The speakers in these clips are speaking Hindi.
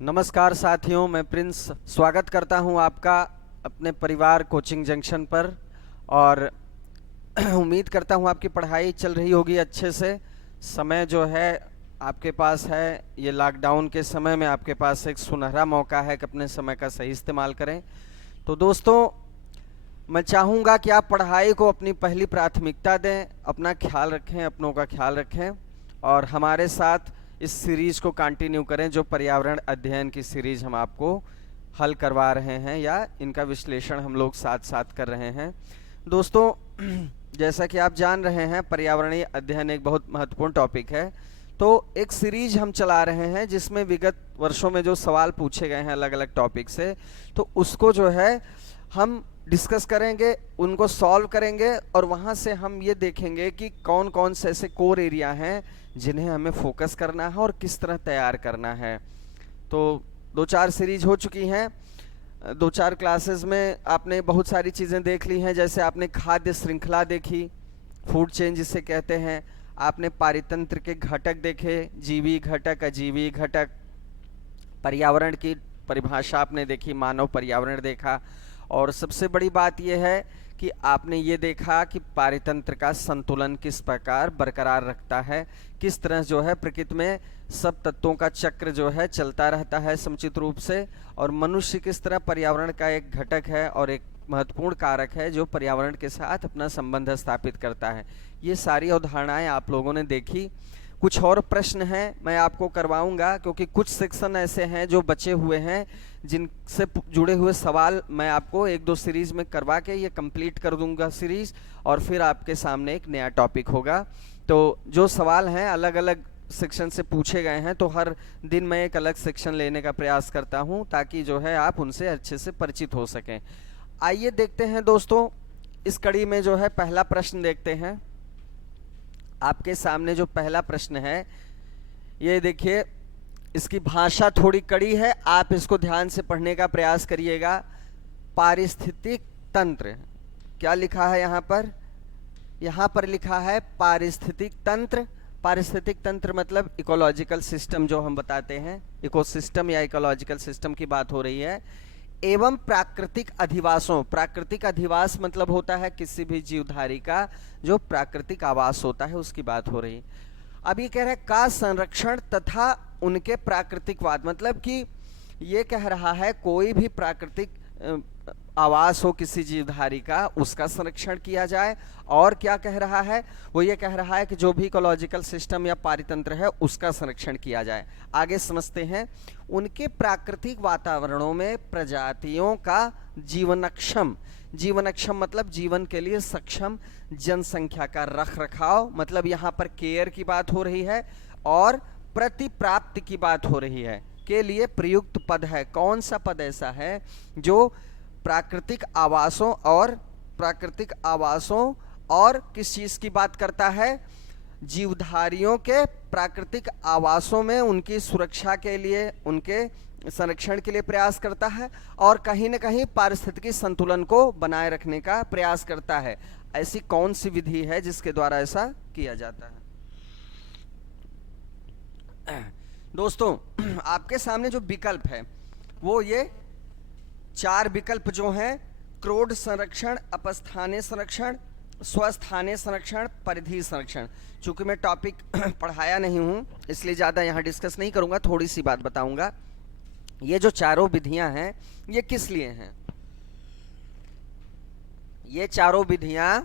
नमस्कार साथियों, मैं प्रिंस स्वागत करता हूं आपका अपने परिवार कोचिंग जंक्शन पर। और उम्मीद करता हूं आपकी पढ़ाई चल रही होगी अच्छे से। समय जो है आपके पास है, ये लॉकडाउन के समय में आपके पास एक सुनहरा मौका है कि अपने समय का सही इस्तेमाल करें। तो दोस्तों, मैं चाहूँगा कि आप पढ़ाई को अपनी पहली प्राथमिकता दें, अपना ख्याल रखें, अपनों का ख्याल रखें और हमारे साथ इस सीरीज़ को कंटिन्यू करें जो पर्यावरण अध्ययन की सीरीज़ हम आपको हल करवा रहे हैं या इनका विश्लेषण हम लोग साथ साथ कर रहे हैं। दोस्तों, जैसा कि आप जान रहे हैं, पर्यावरणीय अध्ययन एक बहुत महत्वपूर्ण टॉपिक है। तो एक सीरीज हम चला रहे हैं जिसमें विगत वर्षों में जो सवाल पूछे गए हैं अलग अलग टॉपिक से, तो उसको जो है हम डिस्कस करेंगे, उनको सॉल्व करेंगे और वहाँ से हम ये देखेंगे कि कौन कौन से ऐसे कोर एरिया हैं जिन्हें हमें फोकस करना है और किस तरह तैयार करना है। तो 2-4 सीरीज हो चुकी हैं, 2-4 क्लासेस में आपने बहुत सारी चीज़ें देख ली हैं। जैसे आपने खाद्य श्रृंखला देखी, फूड चेन जिसे कहते हैं। आपने पारितंत्र के घटक देखे, जीवी घटक, अजीवी घटक। पर्यावरण की परिभाषा आपने देखी, मानव पर्यावरण देखा। और सबसे बड़ी बात यह है कि आपने ये देखा कि पारितंत्र का संतुलन किस प्रकार बरकरार रखता है, किस तरह जो है प्रकृति में सब तत्वों का चक्र जो है चलता रहता है समुचित रूप से, और मनुष्य किस तरह पर्यावरण का एक घटक है और एक महत्वपूर्ण कारक है जो पर्यावरण के साथ अपना संबंध स्थापित करता है। ये सारी अवधारणाएं आप लोगों ने देखी। कुछ और प्रश्न हैं मैं आपको करवाऊंगा, क्योंकि कुछ सेक्शन ऐसे हैं जो बचे हुए हैं जिनसे जुड़े हुए सवाल मैं आपको 1-2 सीरीज में करवा के ये कंप्लीट कर दूंगा सीरीज, और फिर आपके सामने एक नया टॉपिक होगा। तो जो सवाल हैं अलग अलग सेक्शन से पूछे गए हैं, तो हर दिन मैं एक अलग सेक्शन लेने का प्रयास करता हूं ताकि जो है आप उनसे अच्छे से परिचित हो सकें। आइए देखते हैं दोस्तों, इस कड़ी में जो है पहला प्रश्न देखते हैं। आपके सामने जो पहला प्रश्न है ये देखिए, इसकी भाषा थोड़ी कड़ी है, आप इसको ध्यान से पढ़ने का प्रयास करिएगा। पारिस्थितिक तंत्र, क्या लिखा है यहाँ पर? यहाँ पर लिखा है पारिस्थितिक तंत्र। पारिस्थितिक तंत्र मतलब इकोलॉजिकल सिस्टम जो हम बताते हैं, इकोसिस्टम या इकोलॉजिकल सिस्टम की बात हो रही है। एवं प्राकृतिक अधिवासों, प्राकृतिक अधिवास मतलब होता है किसी भी जीवधारी का जो प्राकृतिक आवास होता है, उसकी बात हो रही। अब ये कह रहा है का संरक्षण तथा उनके प्राकृतिकवाद, मतलब कि ये कह रहा है कोई भी प्राकृतिक आवास हो किसी जीवधारी का, उसका संरक्षण किया जाए। और क्या कह रहा है? वो ये कह रहा है कि जो भी इकोलॉजिकल सिस्टम या पारितंत्र है उसका संरक्षण किया जाए। आगे समझते हैं। उनके प्राकृतिक वातावरणों में प्रजातियों का जीवनक्षम, जीवनक्षम मतलब जीवन के लिए सक्षम जनसंख्या का रख रखाव, मतलब यहाँ पर केयर की बात हो रही है, और प्रतिप्राप्ति की बात हो रही है, के लिए प्रयुक्त पद है। कौन सा पद ऐसा है जो प्राकृतिक आवासों और किस चीज की बात करता है? जीवधारियों के प्राकृतिक आवासों में उनकी सुरक्षा के लिए, उनके संरक्षण के लिए प्रयास करता है, और कहीं न कहीं पारिस्थितिकी संतुलन को बनाए रखने का प्रयास करता है। ऐसी कौन सी विधि है जिसके द्वारा ऐसा किया जाता है? दोस्तों, आपके सामने जो विकल्प है वो ये 4 विकल्प जो हैं, क्रोड संरक्षण, अपस्थानीय संरक्षण, स्वस्थानीय संरक्षण, परिधीय संरक्षण। चूंकि मैं टॉपिक पढ़ाया नहीं हूं इसलिए ज़्यादा यहाँ डिस्कस नहीं करूंगा, थोड़ी सी बात बताऊंगा। ये जो चारों विधियां हैं ये किस लिए हैं? ये चारों विधियां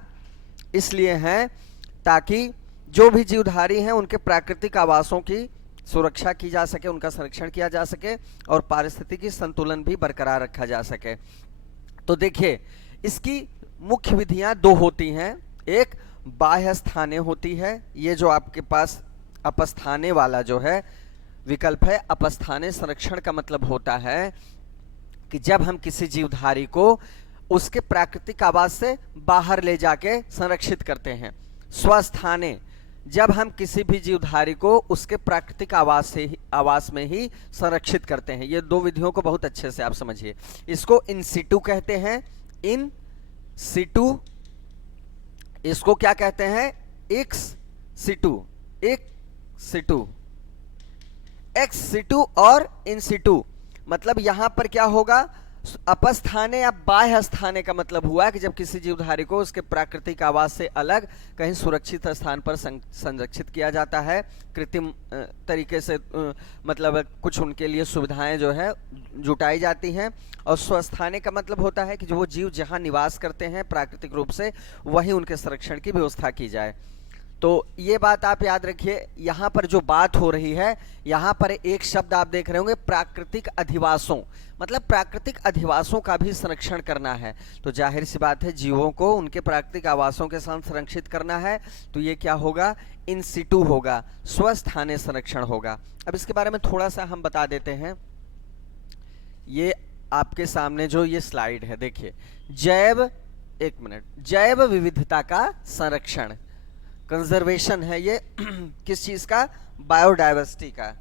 इसलिए हैं ताकि जो भी जीवधारी हैं उनके प्राकृतिक आवासों की सुरक्षा की जा सके, उनका संरक्षण किया जा सके और पारिस्थितिकी संतुलन भी बरकरार रखा जा सके। तो देखिए, इसकी मुख्य विधियां 2 होती हैं। एक बाह्य स्थानीय होती है, ये जो आपके पास अपस्थाने वाला जो है विकल्प है। अपस्थानीय संरक्षण का मतलब होता है कि जब हम किसी जीवधारी को उसके प्राकृतिक आवास से बाहर ले जाके संरक्षित करते हैं। स्वस्थानीय, जब हम किसी भी जीवधारी को उसके प्राकृतिक आवास में ही संरक्षित करते हैं। ये 2 विधियों को बहुत अच्छे से आप समझिए। इसको इन सिटू कहते हैं, इन सिटू। इसको क्या कहते हैं? एक्स सिटू, एक सिटू। एक्स सिटू और इन सिटू, मतलब यहां पर क्या होगा, अपस्थाने या बाह्य स्थाने का मतलब हुआ कि जब किसी जीवधारी को उसके प्राकृतिक आवास से अलग कहीं सुरक्षित स्थान पर संरक्षित किया जाता है, कृत्रिम तरीके से मतलब कुछ उनके लिए सुविधाएं जो है जुटाई जाती हैं। और स्वस्थाने का मतलब होता है कि जो वो जीव जहां निवास करते हैं प्राकृतिक रूप से वहीं उनके संरक्षण की व्यवस्था की जाए। तो ये बात आप याद रखिए, यहाँ पर जो बात हो रही है, यहाँ पर एक शब्द आप देख रहे होंगे प्राकृतिक अधिवासों, मतलब प्राकृतिक अधिवासों का भी संरक्षण करना है। तो जाहिर सी बात है जीवों को उनके प्राकृतिक आवासों के साथ संरक्षित करना है, तो ये क्या होगा, इन सिटू होगा, स्वस्थानीय संरक्षण होगा। अब इसके बारे में थोड़ा सा हम बता देते हैं। ये आपके सामने जो ये स्लाइड है देखिए, जैव विविधता का संरक्षण, कंजर्वेशन है ये किस चीज का, बायोडायवर्सिटी का।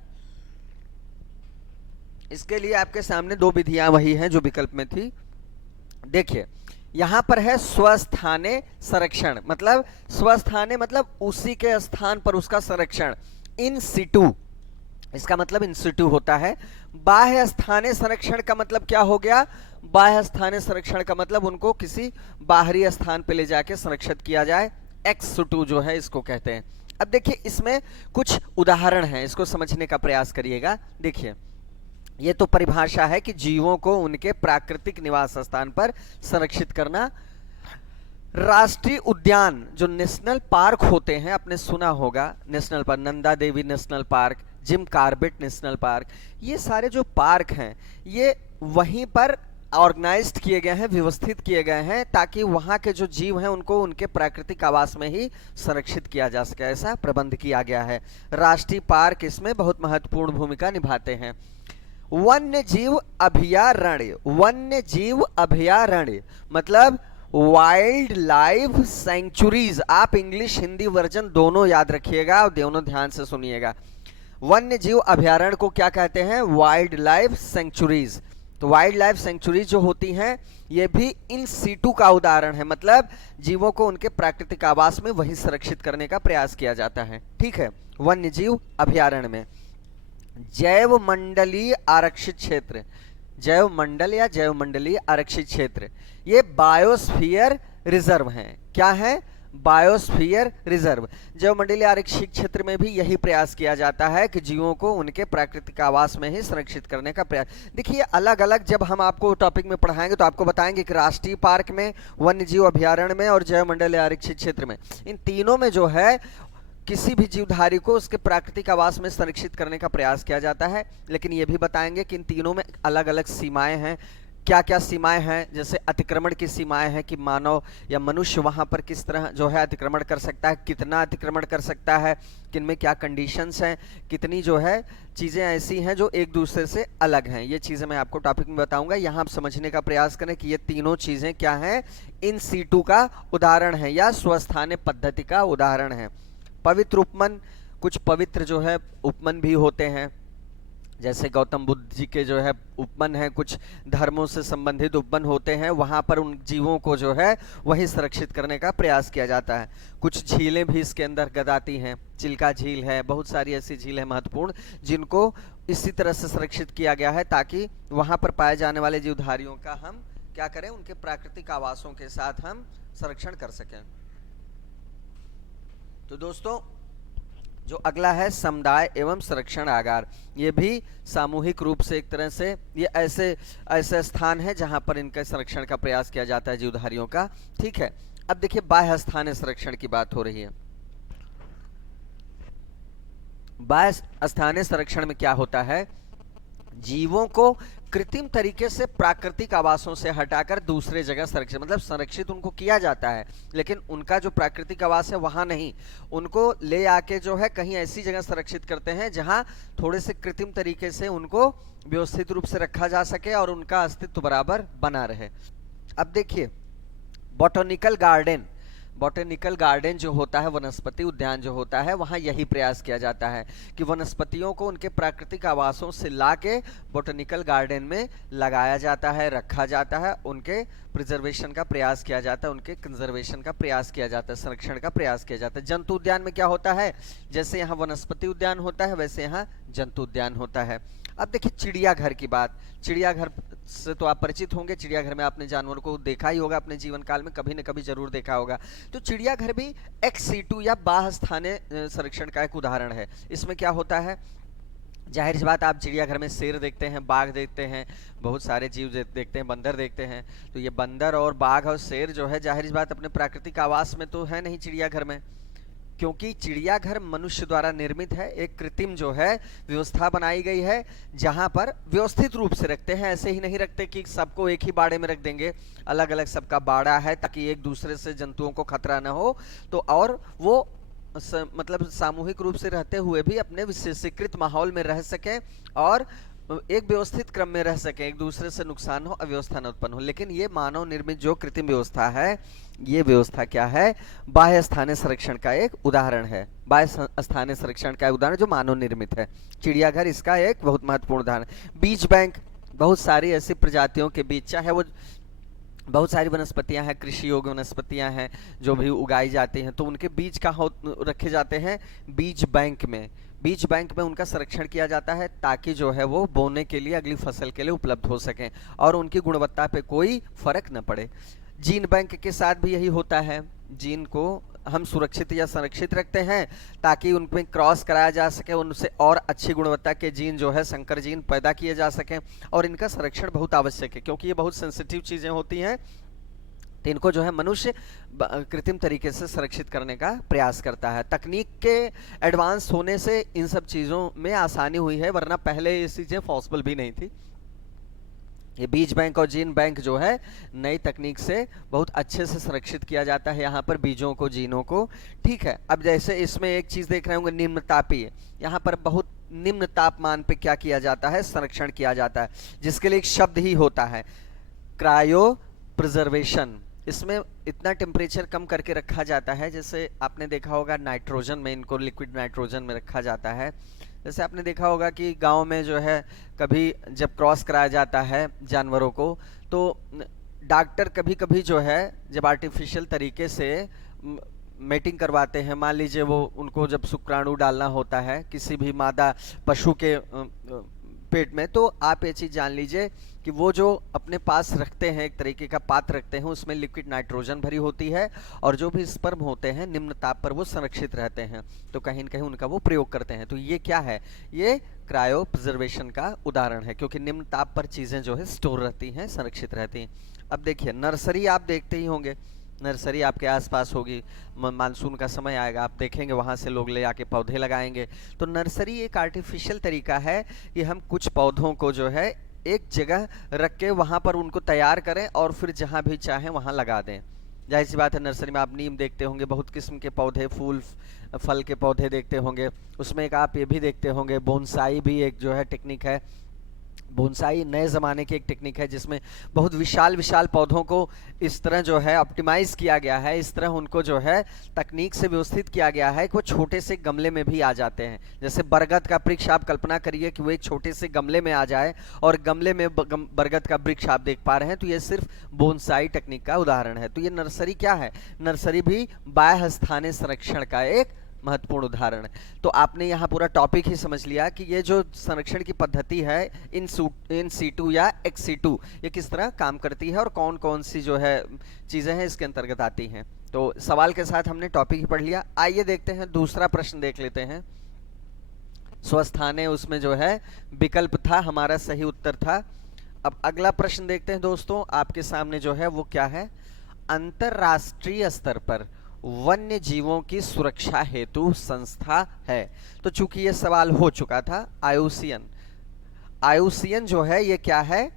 इसके लिए आपके सामने दो विधियां वही हैं जो विकल्प में थी। देखिए यहां पर है स्वस्थाने संरक्षण, मतलब स्वस्थाने मतलब उसी के स्थान पर उसका संरक्षण, इन सिटू, इसका मतलब इन सिटू होता है। बाह्य स्थानीय संरक्षण का मतलब क्या हो गया, बाह्य स्थानीय संरक्षण का मतलब उनको किसी बाहरी स्थान पर ले जाके संरक्षित किया जाए, एक्स सिटू जो है इसको कहते हैं। अब देखिए इसमें कुछ उदाहरण हैं, इसको समझने का प्रयास करिएगा। देखिए ये तो परिभाषा है कि जीवों को उनके प्राकृतिक निवास स्थान पर संरक्षित करना। राष्ट्रीय उद्यान जो नेशनल पार्क होते हैं, आपने सुना होगा national park, Nanda Devi national park, Jim Corbett national park, ये सारे जो पार्क हैं ये वहीं पर ऑर्गेनाइज्ड किए गए हैं, व्यवस्थित किए गए हैं, ताकि वहां के जो जीव हैं उनको उनके प्राकृतिक आवास में ही संरक्षित किया जा सके, ऐसा प्रबंध किया गया है। राष्ट्रीय पार्क इसमें बहुत महत्वपूर्ण भूमिका निभाते हैं। वन्य जीव अभयारण्य, वन्य जीव अभयारण्य मतलब वाइल्ड लाइफ सेंचुरीज, आप इंग्लिश हिंदी वर्जन दोनों याद रखिएगा और दोनों ध्यान से सुनिएगा। वन्य जीव अभयारण्य को क्या कहते हैं, वाइल्ड लाइफ सेंचुरीज। तो वाइल्ड लाइफ सेंचुरी जो होती हैं ये भी इन सीटू का उदाहरण है, मतलब जीवों को उनके प्राकृतिक आवास में वहीं संरक्षित करने का प्रयास किया जाता है। ठीक है, वन्य जीव अभयारण्य में जैव मंडलीय आरक्षित क्षेत्र, जैव मंडल या जैव मंडलीय आरक्षित क्षेत्र, ये बायोस्फीयर रिजर्व हैं। क्या है, बायोस्फीयर रिजर्व। जैव मंडलीय आरक्षित क्षेत्र में भी यही प्रयास किया जाता है कि जीवों को उनके प्राकृतिक आवास में ही संरक्षित करने का प्रयास। देखिए अलग अलग जब हम आपको टॉपिक में पढ़ाएंगे तो आपको बताएंगे कि राष्ट्रीय पार्क में, वन्य जीव अभयारण्य में और जैव मंडलीय आरक्षित क्षेत्र में, इन तीनों में जो है किसी भी जीवधारी को उसके प्राकृतिक आवास में संरक्षित करने का प्रयास किया जाता है। लेकिन ये भी बताएंगे कि इन तीनों में अलग अलग सीमाएं हैं। क्या क्या सीमाएं हैं, जैसे अतिक्रमण की सीमाएं हैं कि मानव या मनुष्य वहां पर किस तरह जो है अतिक्रमण कर सकता है, कितना अतिक्रमण कर सकता है, किन में क्या कंडीशंस हैं, कितनी जो है चीज़ें ऐसी हैं जो एक दूसरे से अलग हैं। ये चीज़ें मैं आपको टॉपिक में बताऊंगा। यहाँ आप समझने का प्रयास करें कि ये तीनों चीज़ें क्या हैं, इन सीटू का उदाहरण है या स्वस्थानीय पद्धति का उदाहरण है। पवित्र उपवन, कुछ पवित्र जो है उपवन भी होते हैं, जैसे गौतम बुद्ध जी के जो है उपवन है, कुछ धर्मों से संबंधित उपवन होते हैं, वहां पर उन जीवों को जो है वही संरक्षित करने का प्रयास किया जाता है। कुछ झीलें भी इसके अंतर्गत आती हैं, चिल्का झील है, बहुत सारी ऐसी झील है महत्वपूर्ण जिनको इसी तरह से संरक्षित किया गया है ताकि वहां पर पाए जाने वाले जीवधारियों का हम क्या करें, उनके प्राकृतिक आवासों के साथ हम संरक्षण कर सकें। तो दोस्तों जो अगला है समुदाय एवं संरक्षण आगार, ये भी सामूहिक रूप से एक तरह से ये ऐसे स्थान है जहां पर इनके संरक्षण का प्रयास किया जाता है जीवधारियों का। ठीक है, अब देखिए बाह्य स्थानीय संरक्षण की बात हो रही है। बाह्य स्थानीय संरक्षण में क्या होता है, जीवों को कृत्रिम तरीके से प्राकृतिक आवासों से हटाकर दूसरे जगह संरक्षित, मतलब संरक्षित उनको किया जाता है, लेकिन उनका जो प्राकृतिक आवास है वहां नहीं, उनको ले आके जो है कहीं ऐसी जगह संरक्षित करते हैं जहां थोड़े से कृत्रिम तरीके से उनको व्यवस्थित रूप से रखा जा सके और उनका अस्तित्व बराबर बना रहे। अब देखिए बॉटनिकल गार्डन, बॉटेनिकल गार्डन जो होता है, वनस्पति उद्यान जो होता है, वहाँ यही प्रयास किया जाता है कि वनस्पतियों को उनके प्राकृतिक आवासों से लाके बॉटेनिकल गार्डन में लगाया जाता है, रखा जाता है, उनके प्रिजर्वेशन का प्रयास किया जाता है, उनके कंजर्वेशन का प्रयास किया जाता है, संरक्षण का प्रयास किया जाता है। जंतु उद्यान में क्या होता है, जैसे यहाँ वनस्पति उद्यान होता है वैसे यहाँ जंतु उद्यान होता है। अब देखिए चिड़ियाघर की बात। चिड़ियाघर से तो आप परिचित होंगे, चिड़ियाघर में आपने जानवरों को देखा ही होगा, अपने जीवन काल में कभी न कभी जरूर देखा होगा। तो चिड़ियाघर भी एक्स सीटू या बाह्य स्थानीय संरक्षण का एक उदाहरण है। इसमें क्या होता है, जाहिर सी बात, आप चिड़ियाघर में शेर देखते हैं, बाघ देखते हैं, बहुत सारे जीव देखते हैं, बंदर देखते हैं। तो ये बंदर और बाघ और शेर जो है, जाहिर सी बात अपने प्राकृतिक आवास में तो है नहीं चिड़ियाघर में, क्योंकि चिड़ियाघर मनुष्य द्वारा निर्मित है। एक कृत्रिम जो है व्यवस्था बनाई गई है, जहां पर व्यवस्थित रूप से रखते हैं। ऐसे ही नहीं रखते कि सबको एक ही बाड़े में रख देंगे, अलग अलग सबका बाड़ा है ताकि एक दूसरे से जंतुओं को खतरा न हो। तो और वो मतलब सामूहिक रूप से रहते हुए भी अपने विशेषीकृत माहौल में रह सके और एक व्यवस्थित क्रम में रह सके, एक दूसरे से नुकसान हो, अव्यवस्था न उत्पन्न हो। लेकिन ये मानव निर्मित जो कृत्रिम व्यवस्था है, ये व्यवस्था क्या है, बाह्य स्थानीय संरक्षण का एक उदाहरण है। बाह्य स्थानीय संरक्षण का उदाहरण जो मानव निर्मित है, चिड़ियाघर इसका एक बहुत महत्वपूर्ण उदाहरण। बीज बैंक, बहुत सारी ऐसी प्रजातियों के बीच, चाहे वो बहुत सारी वनस्पतियां हैं, कृषि योग्य वनस्पतियां हैं जो भी उगाई जाती हैं, तो उनके बीज कहाँ रखे जाते हैं, बीज बैंक में। बीज बैंक में उनका संरक्षण किया जाता है ताकि जो है वो बोने के लिए, अगली फसल के लिए उपलब्ध हो सकें और उनकी गुणवत्ता पे कोई फर्क न पड़े। जीन बैंक के साथ भी यही होता है। जीन को हम सुरक्षित या संरक्षित रखते हैं ताकि उनमें क्रॉस कराया जा सके, उनसे और अच्छी गुणवत्ता के जीन जो है, संकर जीन पैदा किए जा सकें। और इनका संरक्षण बहुत आवश्यक है क्योंकि ये बहुत सेंसिटिव चीजें होती हैं, तो इनको जो है मनुष्य कृत्रिम तरीके से संरक्षित करने का प्रयास करता है। तकनीक के एडवांस होने से इन सब चीज़ों में आसानी हुई है, वरना पहले ये चीज़ें पॉसिबल भी नहीं थी। ये बीज बैंक और जीन बैंक जो है, नई तकनीक से बहुत अच्छे से संरक्षित किया जाता है यहाँ पर बीजों को, जीनों को। ठीक है, अब जैसे इसमें एक चीज़ देख रहे होंगे, निम्न तापीय। यहाँ पर बहुत निम्न तापमान पे क्या किया जाता है, संरक्षण किया जाता है, जिसके लिए एक शब्द ही होता है, क्रायो प्रिजर्वेशन। इसमें इतना टेम्परेचर कम करके रखा जाता है, जैसे आपने देखा होगा नाइट्रोजन में, इनको लिक्विड नाइट्रोजन में रखा जाता है। जैसे आपने देखा होगा कि गांव में जो है कभी जब क्रॉस कराया जाता है जानवरों को, तो डॉक्टर कभी कभी जो है जब आर्टिफिशियल तरीके से मेटिंग करवाते हैं, मान लीजिए वो उनको जब शुक्राणु डालना होता है किसी भी मादा पशु के पेट में, तो आप ये चीज़ जान लीजिए कि वो जो अपने पास रखते हैं, एक तरीके का पात्र रखते हैं, उसमें लिक्विड नाइट्रोजन भरी होती है और जो भी स्पर्म होते हैं निम्न ताप पर वो संरक्षित रहते हैं, तो कहीं न कहीं उनका वो प्रयोग करते हैं। तो ये क्या है, ये क्रायो प्रिजर्वेशन का उदाहरण है, क्योंकि निम्न ताप पर चीज़ें जो है स्टोर रहती हैं, संरक्षित रहती हैं। अब देखिए नर्सरी आप देखते ही होंगे, नर्सरी आपके आसपास होगी, मानसून का समय आएगा, आप देखेंगे वहाँ से लोग ले आके पौधे लगाएंगे। तो नर्सरी एक आर्टिफिशियल तरीका है कि हम कुछ पौधों को जो है एक जगह रख के वहाँ पर उनको तैयार करें और फिर जहाँ भी चाहें वहाँ लगा दें। जाहिर सी बात है, नर्सरी में आप नीम देखते होंगे, बहुत किस्म के पौधे, फूल फल के पौधे देखते होंगे। उसमें एक आप ये भी देखते होंगे, बोनसाई भी एक जो है टेक्निक है। बोनसाई नए ज़माने की एक टेक्निक है जिसमें बहुत विशाल विशाल पौधों को इस तरह जो है ऑप्टिमाइज़ किया गया है, इस तरह उनको जो है तकनीक से व्यवस्थित किया गया है कि वो छोटे से गमले में भी आ जाते हैं। जैसे बरगद का वृक्ष आप कल्पना करिए कि वो एक छोटे से गमले में आ जाए और गमले में बरगद का वृक्ष आप देख पा रहे हैं, तो ये सिर्फ बोनसाई टेक्निक का उदाहरण है। तो ये नर्सरी क्या है, नर्सरी भी बाह्य स्थानीय संरक्षण का एक महत्वपूर्ण उदाहरण है। तो आपने यहाँ पूरा टॉपिक ही समझ लिया कि ये जो संरक्षण की पद्धति है इन सीटू या एक्स सीटू, ये किस तरह काम करती है और कौन कौन सी जो है चीज़ें हैं इसके अंतर्गत आती हैं। तो सवाल के साथ हमने टॉपिक ही पढ़ लिया। आइए देखते हैं दूसरा प्रश्न, देख लेते हैं। स्वस्थाने उसमें जो है विकल्प था, हमारा सही उत्तर था। अब अगला प्रश्न देखते हैं दोस्तों, आपके सामने जो है वो क्या है, अंतरराष्ट्रीय स्तर पर वन्य जीवों की सुरक्षा हेतु संस्था है। तो चूंकि ये सवाल हो चुका था, आईयूसीएन, आईयूसीएन जो है ये क्या है,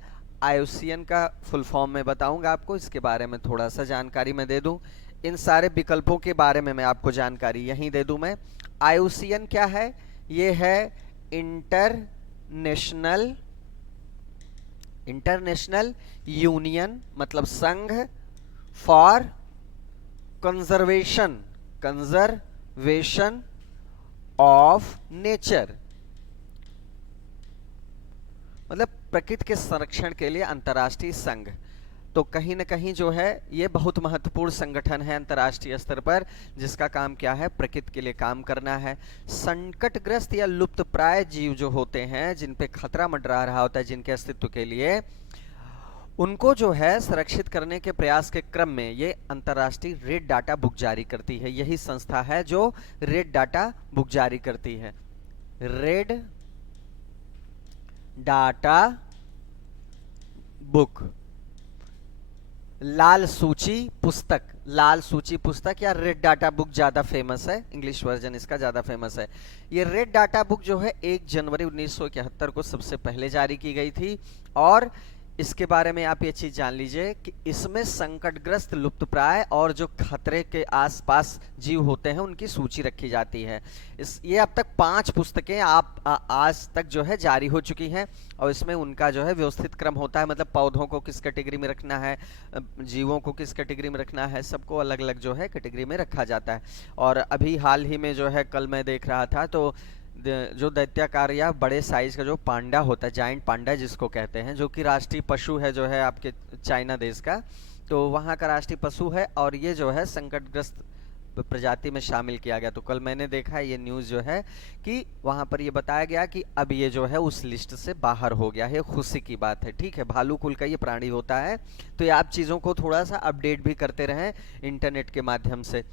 आईयूसीएन का फुल फॉर्म में बताऊंगा आपको, इसके बारे में थोड़ा सा जानकारी मैं दे दूं। इन सारे विकल्पों के बारे में मैं आपको जानकारी यहीं दे दूं मैं। आईयूसीएन क्या है, ये है इंटरनेशनल यूनियन, मतलब संघ फॉर कंजर्वेशन ऑफ नेचर, मतलब प्रकृति के संरक्षण के लिए अंतर्राष्ट्रीय संघ। तो कहीं न कहीं जो है ये बहुत महत्वपूर्ण संगठन है अंतर्राष्ट्रीय स्तर पर, जिसका काम क्या है, प्रकृति के लिए काम करना है। संकटग्रस्त या लुप्तप्राय जीव जो होते हैं, जिन पे खतरा मंडरा रहा होता है जिनके अस्तित्व के लिए, उनको जो है संरक्षित करने के प्रयास के क्रम में ये अंतर्राष्ट्रीय रेड डाटा बुक जारी करती है। यही संस्था है जो रेड डाटा बुक जारी करती है। रेड डाटा बुक, लाल सूची पुस्तक या रेड डाटा बुक ज्यादा फेमस है, इंग्लिश वर्जन इसका ज्यादा फेमस है। ये रेड डाटा बुक जो है 1 जनवरी 1971 को सबसे पहले जारी की गई थी। और इसके बारे में आप ये चीज जान लीजिए कि इसमें संकटग्रस्त, लुप्तप्राय और जो खतरे के आसपास जीव होते हैं उनकी सूची रखी जाती है। ये अब तक 5 पुस्तकें आज तक जो है जारी हो चुकी हैं, और इसमें उनका जो है व्यवस्थित क्रम होता है, मतलब पौधों को किस कैटेगरी में रखना है, जीवों को किस कैटेगरी में रखना है, सबको अलग अलग जो है कैटेगरी में रखा जाता है। और अभी हाल ही में जो है, कल मैं देख रहा था, तो जो दैत्याकार या बड़े साइज का जो पांडा होता है, जाइंट पांडा जिसको कहते हैं, जो कि राष्ट्रीय पशु है जो है आपके चाइना देश का, तो वहाँ का राष्ट्रीय पशु है, और ये जो है संकटग्रस्त प्रजाति में शामिल किया गया। तो कल मैंने देखा ये न्यूज़ जो है कि वहाँ पर ये बताया गया कि अब ये जो है उस लिस्ट से बाहर हो गया है। खुशी की बात है, ठीक है, भालू कुल का ये प्राणी होता है। तो ये आप चीज़ों को थोड़ा सा अपडेट भी करते रहें इंटरनेट के माध्यम से।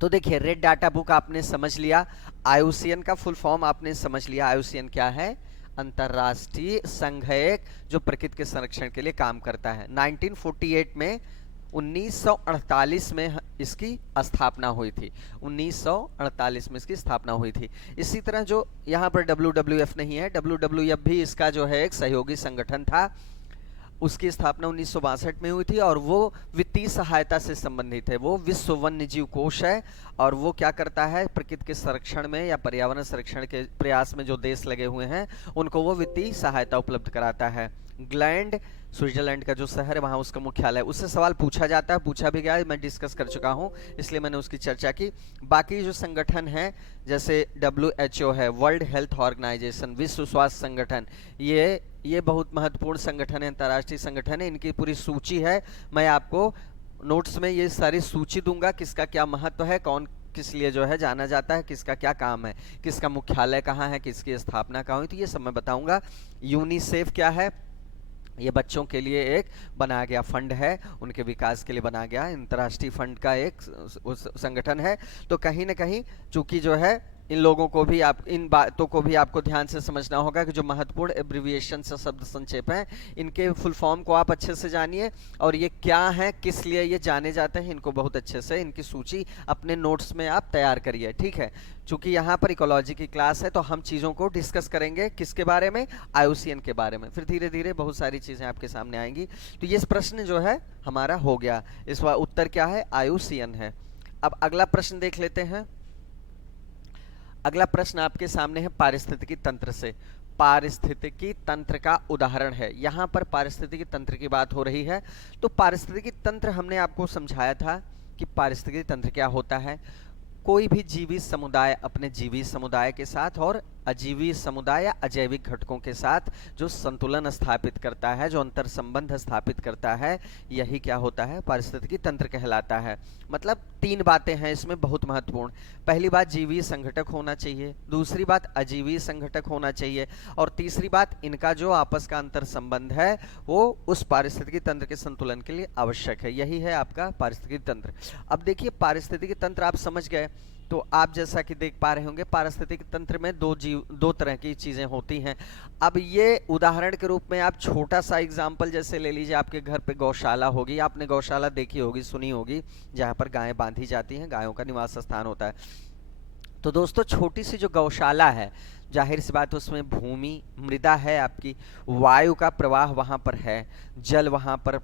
तो देखिए, रेड डाटा बुक आपने समझ लिया, आईयूसीएन का फुल फॉर्म आपने समझ लिया। आईयूसीएन क्या है? अंतर्राष्ट्रीय संघ है एक जो प्रकृति के संरक्षण के लिए काम करता है। 1948 में 1948 में इसकी स्थापना हुई थी। 1948 में इसकी स्थापना हुई थी। इसी तरह जो यहाँ पर WWF नहीं है, WWF भी इसका जो है एक सहयोगी संगठन था। उसकी स्थापना 1962 में हुई थी और वो वित्तीय सहायता से संबंधित है। वो विश्व वन्य जीव कोष है और वो क्या करता है, प्रकृति के संरक्षण में या पर्यावरण संरक्षण के प्रयास में जो देश लगे हुए हैं उनको वो वित्तीय सहायता उपलब्ध कराता है। ग्लैंड, स्विट्जरलैंड का जो शहर है वहाँ उसका मुख्यालय। उससे सवाल पूछा जाता है, पूछा भी गया है, मैं डिस्कस कर चुका हूँ इसलिए मैंने उसकी चर्चा की। बाकी जो संगठन है जैसे WHO है, वर्ल्ड हेल्थ ऑर्गेनाइजेशन, विश्व स्वास्थ्य संगठन, ये बहुत महत्वपूर्ण संगठन है, अंतर्राष्ट्रीय संगठन है। इनकी पूरी सूची है, मैं आपको नोट्स में ये सारी सूची दूंगा, किसका क्या महत्व है, कौन किस लिए जो है जाना जाता है, किसका क्या काम है, किसका मुख्यालय कहाँ है, किसकी स्थापना कहाँ हुई थी, ये सब मैं बताऊंगा। यूनिसेफ क्या है? ये बच्चों के लिए एक बनाया गया फंड है, उनके विकास के लिए बनाया गया अंतर्राष्ट्रीय फंड का एक संगठन है। तो कहीं ना कहीं चूंकि जो है इन लोगों को भी इन बातों को भी आपको ध्यान से समझना होगा कि जो महत्वपूर्ण एब्रिविएशन से शब्द संक्षेप हैं, इनके फुल फॉर्म को आप अच्छे से जानिए और ये क्या है, किस लिए ये जाने जाते हैं, इनको बहुत अच्छे से इनकी सूची अपने नोट्स में आप तैयार करिए, ठीक है। चूंकि यहाँ पर इकोलॉजी की क्लास है तो हम चीज़ों को डिस्कस करेंगे, किसके बारे में? आईयूसीएन के बारे में। फिर धीरे धीरे बहुत सारी चीज़ें आपके सामने आएंगी। तो ये प्रश्न जो है हमारा हो गया, इस बार उत्तर क्या है? आईयूसीएन है। अब अगला प्रश्न देख लेते हैं। अगला प्रश्न आपके सामने है पारिस्थितिकी तंत्र से। पारिस्थितिकी तंत्र का उदाहरण है, यहाँ पर पारिस्थितिकी तंत्र की बात हो रही है। तो पारिस्थितिकी तंत्र हमने आपको समझाया था कि पारिस्थितिकी तंत्र क्या होता है। कोई भी जीवी समुदाय अपने जीवी समुदाय के साथ और अजीवी समुदाय या अजैविक घटकों के साथ जो संतुलन स्थापित करता है, जो अंतर संबंध स्थापित करता है, यही क्या होता है? पारिस्थितिकी तंत्र कहलाता है। मतलब 3 बातें हैं इसमें बहुत महत्वपूर्ण। पहली बात, जीवी संघटक होना चाहिए, दूसरी बात अजीवी संघटक होना चाहिए, और तीसरी बात, इनका जो आपस का अंतर संबंध है वो उस पारिस्थितिकी तंत्र के संतुलन के लिए आवश्यक है। यही है आपका पारिस्थितिकी तंत्र। अब देखिए, पारिस्थितिकी तंत्र आप समझ गए तो आप जैसा कि देख पा रहे होंगे पारिस्थितिक तंत्र में दो तरह की चीजें होती हैं। अब ये उदाहरण के रूप में आप छोटा सा एग्जांपल जैसे ले लीजिए, आपके घर पे गौशाला होगी, आपने गौशाला देखी होगी, सुनी होगी, जहां पर गायें बांधी जाती हैं, गायों का निवास स्थान होता है। तो दोस्तों, छोटी सी जो गौशाला है, जाहिर सी बात है उसमें भूमि मृदा है आपकी, वायु का प्रवाह वहां पर है, जल वहां पर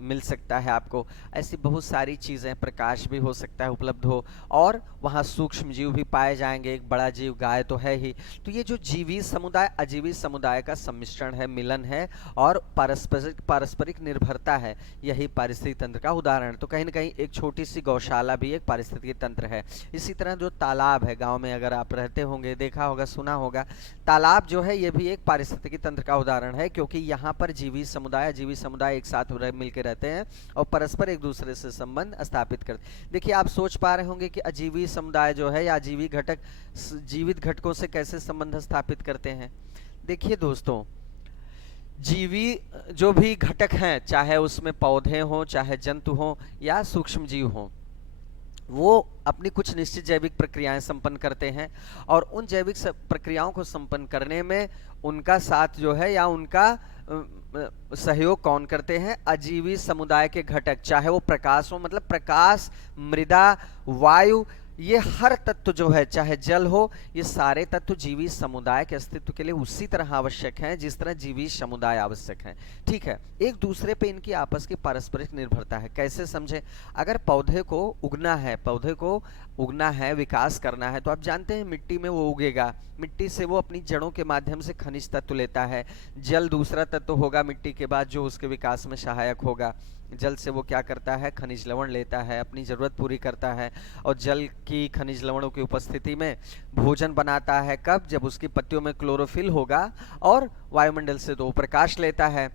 मिल सकता है आपको, ऐसी बहुत सारी चीजें, प्रकाश भी हो सकता है उपलब्ध हो, और वहां सूक्ष्म जीव भी पाए जाएंगे, एक बड़ा जीव गाय तो है ही। तो ये जो जीवी समुदाय अजीवी समुदाय का सम्मिश्रण है, मिलन है और पारस्परिक पारस्परिक निर्भरता है, यही पारिस्थितिक तंत्र का उदाहरण है। तो कहीं ना कहीं एक छोटी सी गौशाला भी एक पारिस्थितिक तंत्र है। इसी तरह जो तालाब है, गांव में अगर आप रहते होंगे, देखा होगा, सुना होगा, तालाब जो है ये भी एक पारिस्थितिक तंत्र का उदाहरण है, क्योंकि यहाँ पर जीवी समुदाय अजीवी समुदाय एक साथ मिलकर रहते हैं और परस्पर एक दूसरे से संबंध स्थापित करते हैं। देखिए आप सोच पा रहे होंगे कि अजीवी समुदाय जो है या अजीवी घटक जीवित घटकों से कैसे संबंध स्थापित करते हैं। देखिए दोस्तों, जीवी जो भी घटक हैं, चाहे उसमें पौधे हों, चाहे जंतु हों या सूक्ष्म जीव हों, वो अपनी कुछ निश्चित जैविक प्रक्रियाएं संपन्न करते हैं, और उन जैविक प्रक्रियाओं को संपन्न करने में उनका साथ जो है या उनका सहयोग कौन करते हैं? अजीवी समुदाय के घटक, चाहे वो प्रकाश हो, मतलब प्रकाश, मृदा, वायु, ये हर तत्व जो है, चाहे जल हो, ये सारे तत्व जीवी समुदाय के अस्तित्व के लिए उसी तरह आवश्यक हैं जिस तरह जीवी समुदाय आवश्यक हैं। ठीक है, एक दूसरे पे इनकी आपस की पारस्परिक निर्भरता है। कैसे समझे? अगर पौधे को उगना है, पौधे को उगना है, विकास करना है, तो आप जानते हैं मिट्टी में वो उगेगा, मिट्टी से वो अपनी जड़ों के माध्यम से खनिज तत्व लेता है, जल दूसरा तत्व होगा मिट्टी के बाद जो उसके विकास में सहायक होगा, जल से वो क्या करता है? खनिज लवण लेता है, अपनी जरूरत पूरी करता है, और जल की खनिज लवणों की उपस्थिति में भोजन बनाता है। कब? जब उसकी पत्तियों में क्लोरोफिल होगा, और वायुमंडल से तो प्रकाश लेता है,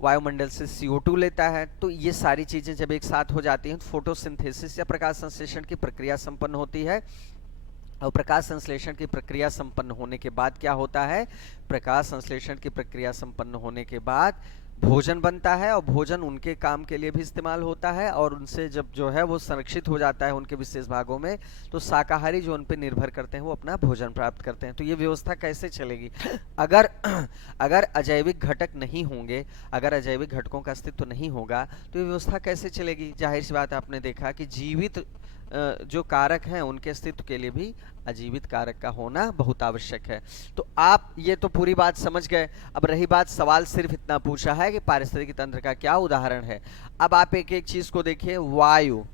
वायुमंडल से CO2 लेता है। तो ये सारी चीजें जब एक साथ हो जाती हैं तो फोटोसिंथेसिस या प्रकाश संश्लेषण की प्रक्रिया संपन्न होती है, और प्रकाश संश्लेषण की प्रक्रिया संपन्न होने के बाद क्या होता है? प्रकाश संश्लेषण की प्रक्रिया संपन्न होने के बाद भोजन बनता है, और भोजन उनके काम के लिए भी इस्तेमाल होता है, और उनसे जब जो है वो संरक्षित हो जाता है उनके विशेष भागों में, तो शाकाहारी जो उन पर निर्भर करते हैं वो अपना भोजन प्राप्त करते हैं। तो ये व्यवस्था कैसे चलेगी? अगर अगर अजैविक घटक नहीं होंगे, अगर अजैविक घटकों का अस्तित्व नहीं होगा, तो ये व्यवस्था कैसे चलेगी? जाहिर सी बात आपने देखा कि जीवित जो कारक हैं उनके अस्तित्व के लिए भी अजीवित कारक का होना बहुत आवश्यक है। तो आप ये तो पूरी बात समझ गए। अब रही बात, सवाल सिर्फ इतना पूछा है कि पारिस्थितिकी तंत्र का क्या उदाहरण है। अब आप एक एक चीज को देखिए। वायु,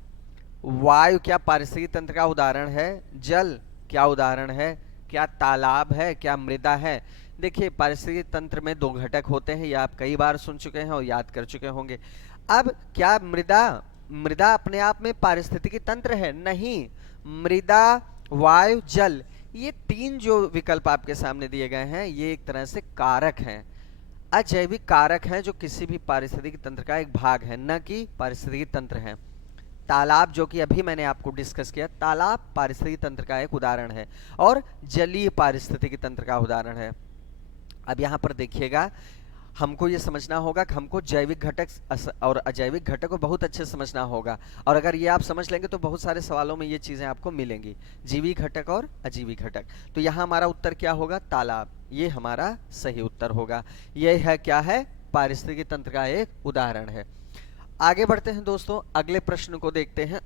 वायु क्या पारिस्थितिकी तंत्र का उदाहरण है? जल क्या उदाहरण है? क्या तालाब है? क्या मृदा है? देखिए पारिस्थितिकी तंत्र में दो घटक होते हैं, ये आप कई बार सुन चुके हैं और याद कर चुके होंगे। अब क्या मृदा अपने आप में पारिस्थितिकी तंत्र है? नहीं। मृदा, वायु, जल, ये तीन जो विकल्प आपके सामने दिए गए हैं, ये एक तरह से कारक हैं, अजैविक कारक हैं, जो किसी भी पारिस्थितिकी तंत्र का एक भाग है, न कि पारिस्थितिकी तंत्र है। तालाब, जो कि अभी मैंने आपको डिस्कस किया, तालाब पारिस्थितिकी तंत्र का एक उदाहरण है, और जलीय पारिस्थितिकी तंत्र का उदाहरण है। अब यहाँ पर देखिएगा, हमको ये समझना होगा कि हमको जैविक घटक और अजैविक घटक को बहुत अच्छे समझना होगा, और अगर ये आप समझ लेंगे तो बहुत सारे सवालों में ये चीजें आपको मिलेंगी, जीवी घटक और अजीवी घटक। तो यहाँ हमारा उत्तर क्या होगा? तालाब, ये हमारा सही उत्तर होगा। ये है क्या है? पारिस्थितिकी तंत्र का एक उदाहरण है। आगे बढ़ते हैं दोस्तों, अगले प्रश्न को देखते हैं।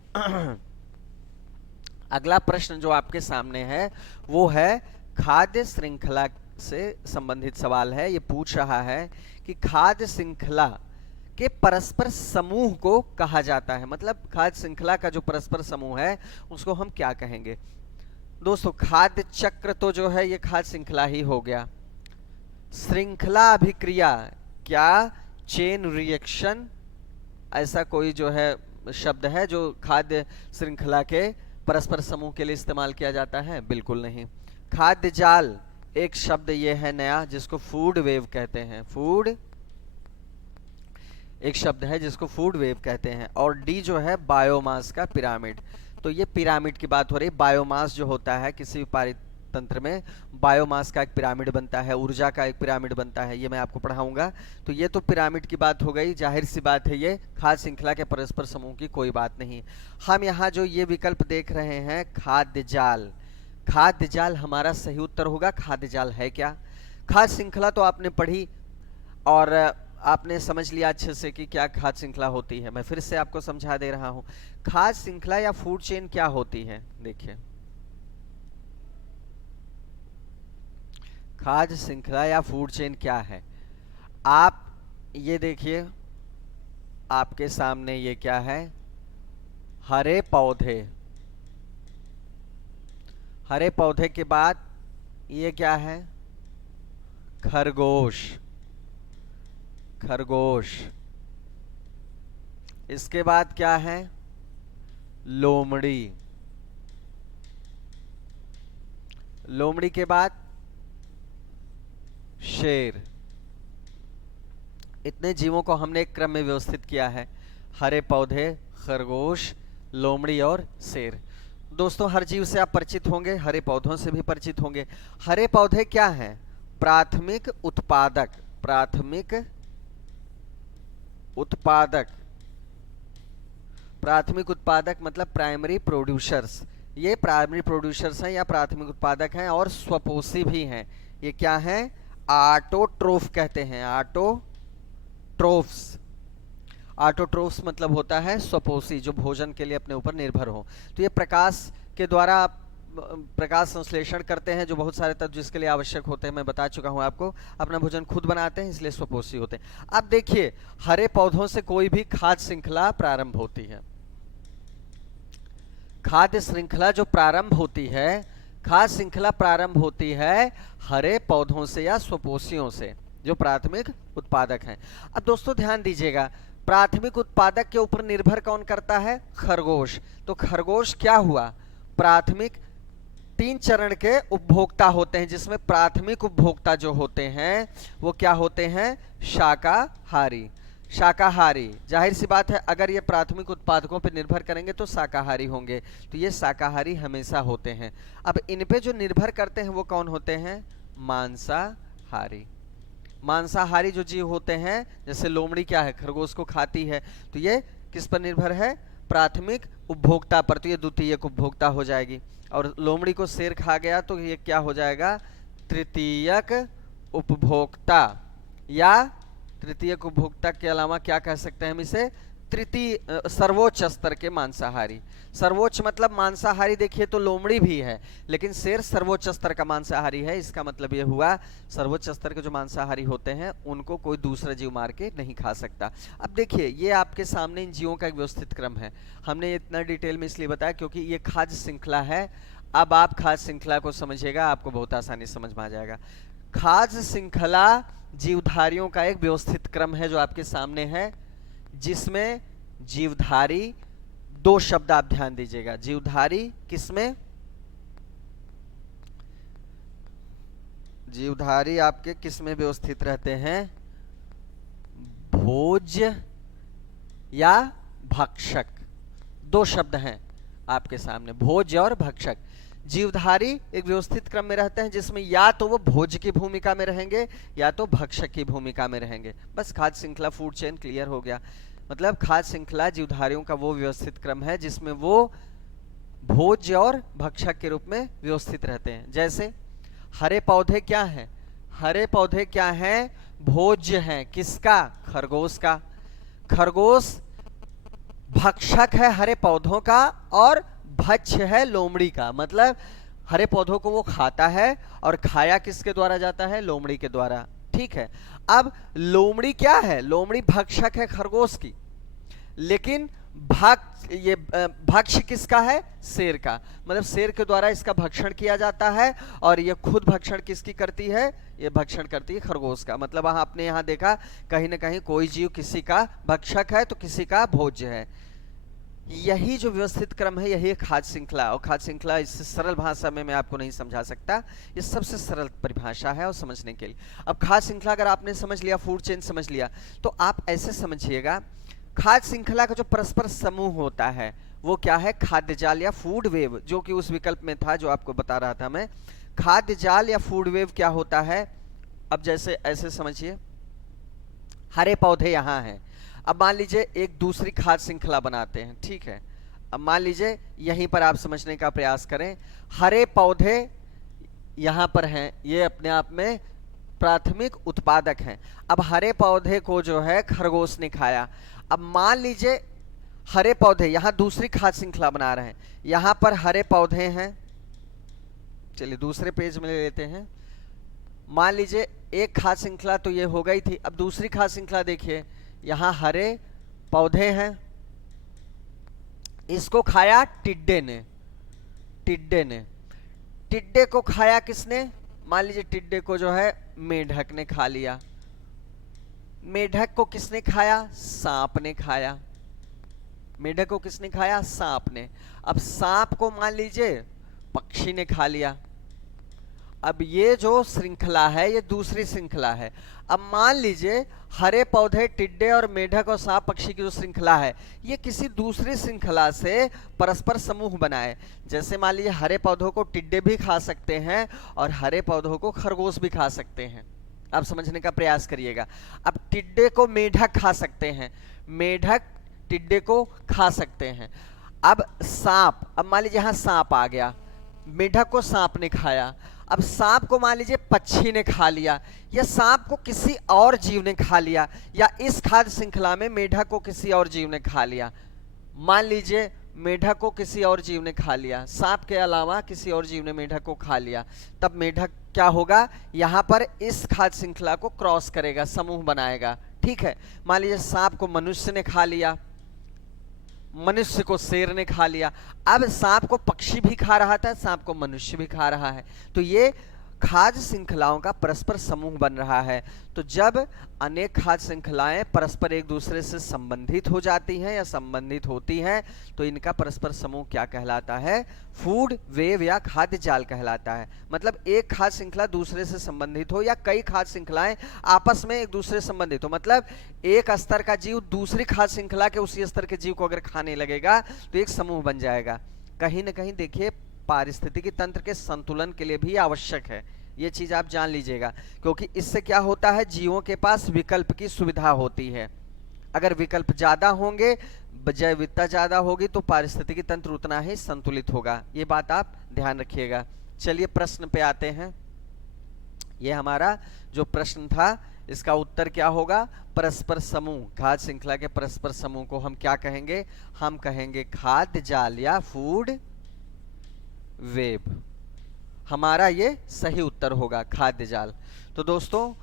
अगला प्रश्न जो आपके सामने है वो है खाद्य श्रृंखला से संबंधित सवाल है। ये पूछ रहा है कि खाद्य श्रृंखला के परस्पर समूह को कहा जाता है, मतलब खाद्य श्रृंखला का जो परस्पर समूह है उसको हम क्या कहेंगे? दोस्तों खाद्य चक्र तो जो है ये खाद्य श्रृंखला ही हो गया। श्रृंखला अभिक्रिया, क्या चेन रिएक्शन ऐसा कोई जो है शब्द है जो खाद्य श्रृंखला के परस्पर समूह के लिए इस्तेमाल किया जाता है? बिल्कुल नहीं। खाद्य जाल एक शब्द ये है नया जिसको फूड वेव कहते हैं, फूड एक शब्द है जिसको फूड वेव कहते हैं। और डी जो है बायोमास का पिरामिड। तो ये पिरामिड की बात हो रही है। बायोमास जो होता है किसी भी पारितंत्र में, बायोमास का एक पिरामिड बनता है, ऊर्जा का एक पिरामिड बनता है, ये मैं आपको पढ़ाऊंगा। तो ये तो पिरामिड की बात हो गई, जाहिर सी बात है ये खाद्य श्रृंखला के परस्पर समूह की कोई बात नहीं। हम यहाँ जो ये विकल्प देख रहे हैं खाद्य जाल, खाद्य जाल हमारा सही उत्तर होगा। खाद्य जाल है क्या? खाद्य श्रृंखला तो आपने पढ़ी और आपने समझ लिया अच्छे से कि क्या खाद्य श्रृंखला होती है। मैं फिर से आपको समझा दे रहा हूं, खाद्य श्रृंखला या फूड चेन क्या होती है। देखिए खाद्य श्रृंखला या फूड चेन क्या है? आप ये देखिए, आपके सामने ये क्या है? हरे पौधे। हरे पौधे के बाद ये क्या है? खरगोश। खरगोश। इसके बाद क्या है? लोमड़ी। लोमड़ी के बाद शेर। इतने जीवों को हमने एक क्रम में व्यवस्थित किया है: हरे पौधे, खरगोश, लोमड़ी और शेर। दोस्तों, हर जीव से आप परिचित होंगे, हरे पौधों से भी परिचित होंगे। हरे पौधे क्या हैं? प्राथमिक उत्पादक। प्राथमिक उत्पादक। प्राथमिक उत्पादक मतलब प्राइमरी प्रोड्यूसर्स। ये प्राइमरी प्रोड्यूसर्स हैं या प्राथमिक उत्पादक हैं, और स्वपोषी भी हैं। ये क्या हैं? ऑटोट्रोफ कहते हैं। ऑटोट्रोफ्स। ऑटोट्रोफ्स मतलब होता है स्वपोषी, जो भोजन के लिए अपने ऊपर निर्भर हो। तो ये प्रकाश के द्वारा प्रकाश संश्लेषण करते हैं, जो बहुत सारे तत्व जिसके लिए आवश्यक होते हैं, मैं बता चुका हूं आपको। अपना भोजन खुद बनाते हैं, इसलिए स्वपोषी होते हैं। अब देखिए, हरे पौधों से कोई भी खाद्य श्रृंखला प्रारंभ होती है। खाद्य श्रृंखला जो प्रारंभ होती है, खाद्य श्रृंखला प्रारंभ होती है हरे पौधों से या स्वपोषियों से, जो प्राथमिक उत्पादक हैं। अब दोस्तों ध्यान दीजिएगा, प्राथमिक उत्पादक के ऊपर निर्भर कौन करता है? खरगोश। तो खरगोश क्या हुआ? प्राथमिक 3 चरण के उपभोक्ता होते हैं, जिसमें प्राथमिक उपभोक्ता जो होते हैं वो क्या होते हैं? शाकाहारी। शाकाहारी, जाहिर सी बात है, अगर ये प्राथमिक उत्पादकों पर निर्भर करेंगे तो शाकाहारी होंगे। तो ये शाकाहारी हमेशा होते हैं। अब इन पे जो निर्भर करते हैं वो कौन होते हैं? मांसाहारी। मांसाहारी जो जीव होते हैं, जैसे लोमड़ी क्या है? खरगोश को खाती है। तो ये किस पर निर्भर है? प्राथमिक उपभोक्ता पर। तो ये द्वितीयक उपभोक्ता हो जाएगी। और लोमड़ी को शेर खा गया तो ये क्या हो जाएगा? तृतीयक उपभोक्ता। या तृतीयक उपभोक्ता के अलावा क्या कह सकते हैं हम इसे? तृतीय सर्वोच्च स्तर के मांसाहारी। सर्वोच्च मतलब मांसाहारी देखिए तो लोमड़ी भी है, लेकिन शेर सर्वोच्च स्तर का मांसाहारी है। इसका मतलब ये हुआ, सर्वोच्च स्तर के जो मांसाहारी होते हैं उनको कोई दूसरा जीव मार के नहीं खा सकता। अब देखिए, ये आपके सामने इन जीवों का एक व्यवस्थित क्रम है। हमने इतना डिटेल में इसलिए बताया क्योंकि ये खाद्य श्रृंखला है। अब आप खाद्य श्रृंखला को समझिएगा, आपको बहुत आसानी समझ में आ जाएगा। खाद्य श्रृंखला जीवधारियों का एक व्यवस्थित क्रम है जो आपके सामने है, जिसमें जीवधारी, 2 शब्द आप ध्यान दीजिएगा। जीवधारी किसमें? जीवधारी आपके किसमें व्यवस्थित रहते हैं? भोज्य या भक्षक। 2 शब्द हैं आपके सामने, भोज्य और भक्षक। जीवधारी एक व्यवस्थित क्रम में रहते हैं, जिसमें या तो वो भोज्य की भूमिका में रहेंगे या तो भक्षक की भूमिका में रहेंगे। बस खाद्य श्रृंखला, फूड चेन क्लियर हो गया। मतलब खाद्य श्रृंखला जीवधारियों का वो व्यवस्थित क्रम है जिसमें वो भोज्य और भक्षक के रूप में व्यवस्थित रहते हैं। जैसे हरे पौधे क्या हैं? हरे पौधे क्या हैं? भोज्य हैं। किसका? खरगोश का। खरगोश भक्षक है हरे पौधों का और भक्ष्य है लोमड़ी का। मतलब हरे पौधों को वो खाता है और खाया किसके द्वारा जाता है? लोमड़ी के द्वारा। ठीक है। अब लोमड़ी क्या है? लोमड़ी भक्षक है खरगोश की, लेकिन भक्ष्य किसका है? शेर का। मतलब शेर के द्वारा इसका भक्षण किया जाता है, और ये खुद भक्षण किसकी करती है? ये भक्षण करती है खरगोश का। मतलब आपने यहाँ देखा, कहीं ना कहीं कोई जीव किसी का भक्षक है तो किसी का भोज्य है। यही जो व्यवस्थित क्रम है, यही खाद्य श्रृंखला। और खाद्य श्रृंखला इससे सरल भाषा में मैं आपको नहीं समझा सकता, ये सबसे सरल परिभाषा है और समझने के लिए। अब खाद्य श्रृंखला अगर आपने समझ लिया, फूड चेन समझ लिया, तो आप ऐसे समझिएगा, खाद्य श्रृंखला का जो परस्पर समूह होता है वो क्या है? खाद्य जाल या फूड वेव, जो कि उस विकल्प में था जो आपको बता रहा था मैं। खाद्य जाल या फूड वेव क्या होता है? अब जैसे ऐसे समझिए, हरे पौधे यहाँ हैं। अब मान लीजिए एक दूसरी खाद्य श्रृंखला बनाते हैं, ठीक है। अब मान लीजिए यहीं पर आप समझने का प्रयास करें, हरे पौधे यहाँ पर हैं, ये अपने आप में प्राथमिक उत्पादक हैं। अब हरे पौधे को जो है खरगोश ने खाया। अब मान लीजिए हरे पौधे, यहाँ दूसरी खाद्य श्रृंखला बना रहे हैं, यहाँ पर हरे पौधे हैं, चलिए दूसरे पेज में ले लेते हैं। मान लीजिए एक खाद्य श्रृंखला तो ये हो गई थी। अब दूसरी खाद्य श्रृंखला देखिए, यहां हरे पौधे हैं, इसको खाया टिड्डे ने। टिड्डे को खाया किसने? मान लीजिए टिड्डे को जो है मेढक ने खा लिया। मेढक को किसने खाया? सांप ने खाया। मेढक को किसने खाया? सांप ने। अब सांप को मान लीजिए पक्षी ने खा लिया। अब ये जो श्रृंखला है ये दूसरी श्रृंखला है। अब मान लीजिए हरे पौधे, टिड्डे और मेढक और सांप पक्षी की जो श्रृंखला है ये किसी दूसरी श्रृंखला से परस्पर समूह बनाए। जैसे मान लीजिए हरे पौधों को टिड्डे भी खा सकते हैं और हरे पौधों को खरगोश भी खा सकते हैं। आप समझने का प्रयास करिएगा। अब टिड्डे को मेढक खा सकते हैं, मेढक टिड्डे को खा सकते हैं। अब सांप, अब मान लीजिए यहां सांप आ गया, मेढक को सांप ने खाया। अब सांप को मान लीजिए पक्षी ने खा लिया, या सांप को किसी और जीव ने खा लिया, या इस खाद्य श्रृंखला में मेढक को किसी और जीव ने खा लिया। मान लीजिए मेढक को किसी और जीव ने खा लिया, सांप के अलावा किसी और जीव ने मेढक को खा लिया, तब मेढक क्या होगा? यहां पर इस खाद्य श्रृंखला को क्रॉस करेगा, समूह बनाएगा। ठीक है, मान लीजिए सांप को मनुष्य ने खा लिया, मनुष्य को शेर ने खा लिया। अब सांप को पक्षी भी खा रहा था, सांप को मनुष्य भी खा रहा है। तो ये खाद्य श्रृंखलाओं का परस्पर समूह बन रहा है। तो जब अनेक खाद्य श्रृंखलाएं परस्पर एक दूसरे से संबंधित हो जाती हैं या संबंधित होती हैं तो इनका परस्पर समूह क्या कहलाता है? फूड वेव या खाद्य जाल कहलाता है। मतलब एक खाद्य श्रृंखला दूसरे से संबंधित हो या कई खाद्य श्रृंखलाएं आपस में एक दूसरे से संबंधित हो। मतलब एक स्तर का जीव दूसरी खाद्य श्रृंखला के उसी स्तर के जीव को अगर खाने लगेगा तो एक समूह बन जाएगा। कहीं ना कहीं देखिए पारिस्थितिकी तंत्र के संतुलन के लिए भी आवश्यक है, ये चीज आप जान लीजिएगा। क्योंकि इससे क्या होता है, जीवों के पास विकल्प की सुविधा होती है। अगर विकल्प ज्यादा होंगे, जैव विविधता ज्यादा होगी तो पारिस्थितिकी तंत्र उतना ही संतुलित होगा। ये बात आप ध्यान रखिएगा। चलिए प्रश्न पे आते हैं। ये हमारा जो प्रश्न था इसका उत्तर क्या होगा? परस्पर समूह, खाद्य श्रृंखला के परस्पर समूह को हम क्या कहेंगे? हम कहेंगे खाद्य जाल या फूड वेब। हमारा ये सही उत्तर होगा, खाद्य जाल। तो दोस्तों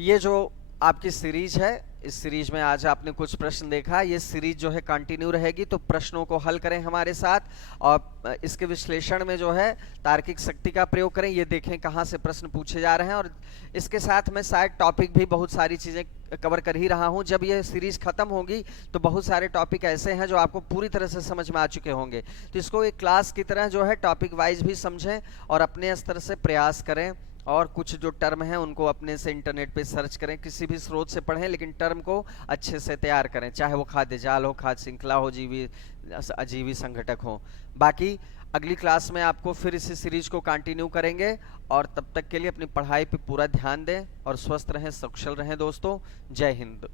ये जो आपकी सीरीज है, इस सीरीज में आज आपने कुछ प्रश्न देखा। ये सीरीज जो है कंटिन्यू रहेगी, तो प्रश्नों को हल करें हमारे साथ और इसके विश्लेषण में जो है तार्किक शक्ति का प्रयोग करें। ये देखें कहाँ से प्रश्न पूछे जा रहे हैं। और इसके साथ मैं शायद टॉपिक भी बहुत सारी चीज़ें कवर कर ही रहा हूं। जब ये सीरीज खत्म होगी तो बहुत सारे टॉपिक ऐसे हैं जो आपको पूरी तरह से समझ में आ चुके होंगे। तो इसको एक क्लास की तरह जो है टॉपिक वाइज भी समझें और अपने स्तर से प्रयास करें। और कुछ जो टर्म हैं उनको अपने से इंटरनेट पे सर्च करें, किसी भी स्रोत से पढ़ें, लेकिन टर्म को अच्छे से तैयार करें, चाहे वो खाद्य जाल हो, खाद्य श्रृंखला हो, अजीवी संघटक हो। बाकी अगली क्लास में आपको फिर इसी सीरीज को कंटिन्यू करेंगे। और तब तक के लिए अपनी पढ़ाई पे पूरा ध्यान दें और स्वस्थ रहें, सकुशल रहें दोस्तों। जय हिंद।